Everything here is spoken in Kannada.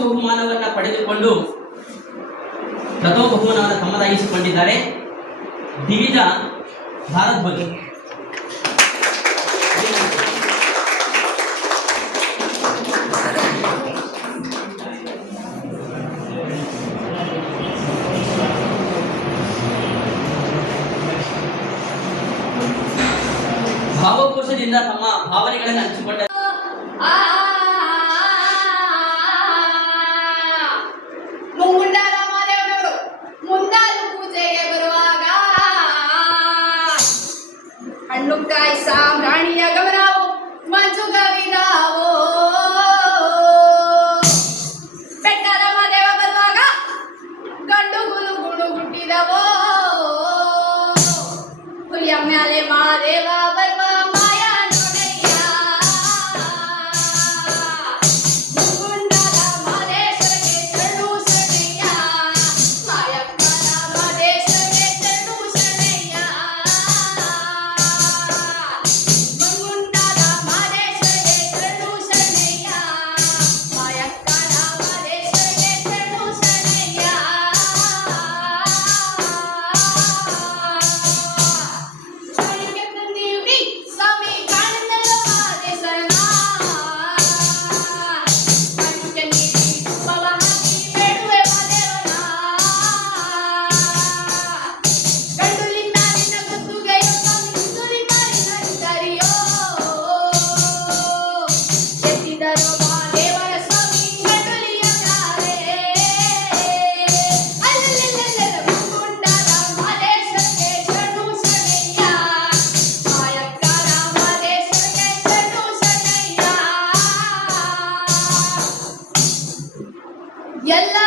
ಬಹುಮಾನವನ್ನ ಪಡೆದುಕೊಂಡು ಪ್ರಥಮ ಬಹುಮಾನವನ್ನು ತಮ್ಮದಾಗಿಸಿಕೊಂಡಿದ್ದಾರೆ. ದಿವಿಜ ಭಾರತ್ ಬಗ್ಗೆ ಭಾವಕೋಶದಿಂದ ತಮ್ಮ ಭಾವನೆಗಳನ್ನು ಹಂಚಿಕೊಂಡ યમ્યાલે મારેવા y Allah